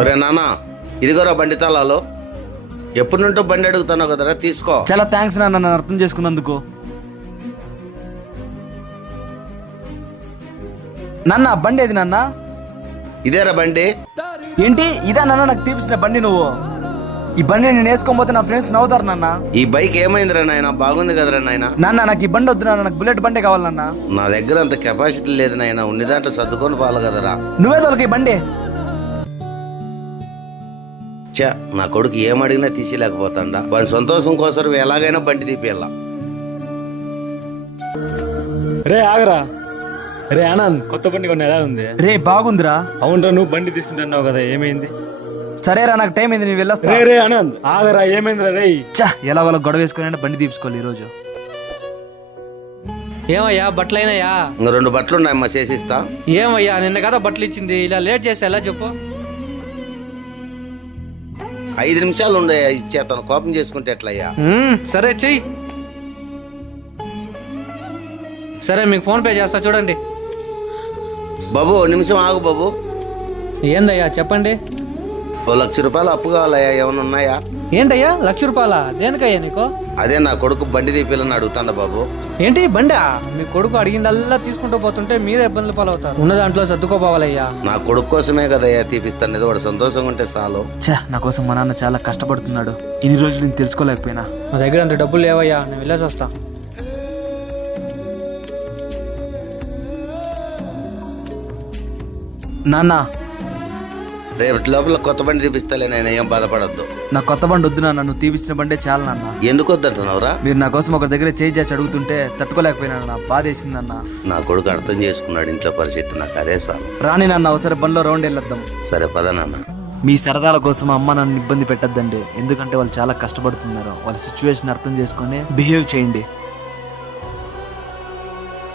ఒరే నాన్న, ఇదిగోరా బండి తాళాలు. ఎప్పటి నుంటో బండి అడుగుతున్నావు కదరా, తీసుకో. చాలా థ్యాంక్స్ నాన్న, నన్ను అర్థం చేసుకున్నందుకు. నాన్న బండి ఏది నాన్న? ఇదేరా బండి. ఏంటి ఇదా నాన్న నాకు తీపిచ్చిన బండి? నువ్వు ఈ బండి నేను వేసుకోకపోతే నా ఫ్రెండ్స్ నవ్వుతారు నాన్న. ఈ బైక్ ఏమైందిరా నాయన? బాగుంది కదరా నాయన. నాన్న నాకు ఈ బండి వద్దు నాన్న, నాకు బుల్లెట్ బండే కావాలన్న. నా దగ్గర అంత కెపాసిటీ లేదు నాయన, ఉన్ని దాంట్లో సర్దుకొని పోవాలి కదరా. నువ్వే తోలకి ఈ బండి. చా, నా కొడుకు ఏమడిగినా తీసేయలేకపోతాడా. వాని సంతోషం కోసం ఎలాగైనా బండి తీపియాల. రే ఆగరా. రే ఆనంద్, కొత్త బండి కొన్ని ఎలా ఉంది? రే బాగుందిరా. అవునరా, నువ్వు బండి తీసుకుంటున్నావు కదా, ఏమైంది? సరేరా నాకు టైం అయింది, నేను వెళ్ళొస్తా. రే రే ఆనంద్ ఆగరా, ఏమైందిరా? రే చా, ఎలాగోలా గొడవ వేసుకుని బండి తీసుకోవాలి ఈరోజు. ఏమయ్యా బట్టలైనాయా? ఇంక 2 బట్టలు ఉన్నాయమ్మా, చేసిస్తా. ఏమయ్యా నిన్న కదా బట్టలు ఇచ్చింది, ఇలా లేట్ చేసి ఎలా చెప్పు? 5 నిమిషాలు ఉండే ఇచ్చేస్తాను, కోపం చేసుకుంటే ఎట్లయ్యా? సరే చెయ్యి. సరే మీకు ఫోన్ పే చేస్తా చూడండి. బాబు 1 నిమిషం ఆగు బాబు. ఏందయ్యా చెప్పండి. 1,00,000 రూపాయలు అప్పు కావాలయ్యా, ఏమైనా ఉన్నాయా? ఏంటయ్యా 1,00,000 రూపాయలా? దేనికయ్యా నీకు? అదే నా కొడుకు బండి తీపియాలని అడుగుతాండా బాబు. ఏంటి బండా? మీ కొడుకు అడిగిందల్లా తీసుకుంటూ పోతుంటే మీరే ఇబ్బందులు పాలవుతారు. ఉన్న దాంట్లో సర్దుకోపోవాలయ్యా. నా కొడుకు కోసమే కదయ్యా తీపిస్తాను, వాడు సంతోషంగా ఉంటే చాలు. చా, నా కోసం మా నాన్న చాలా కష్టపడుతున్నాడు. ఇన్ని రోజులు నేను తెలుసుకోలేకపోయినా. నా దగ్గర అంత డబ్బులు లేవయ్యా, నేను వెళ్ళేసి వస్తా. నాన్న రేపటి లోపల కొత్త బండి తీపిస్తాలే నాయన, ఏం బాధపడద్దు. నా కొత్త బండి వద్దు నాన్న, నువ్వు తీపిచ్చిన బండే చాలు నాన్న. ఎందుకు వద్దంటున్నావురా? మీరు నా కోసం ఒక దగ్గర చేయి చేసి అడుగుతుంటే తట్టుకోలేకపోయినా నా బాధ వేసిందన్న. నా కొడుకు అర్థం చేసుకున్నాడు ఇంట్లో పరిస్థితి, నాకు అదే చాలు. రాని నాన్న, ఒకసారి బండిలో రౌండ్ వెళ్ళొద్దాం. సరే పద నాన్న. మీ సరదాల కోసం అమ్మ నన్ను ఇబ్బంది పెట్టద్దండి, ఎందుకంటే వాళ్ళు చాలా కష్టపడుతున్నారు. వాళ్ళ సిచ్యువేషన్ అర్థం చేసుకొని బిహేవ్ చేయండి.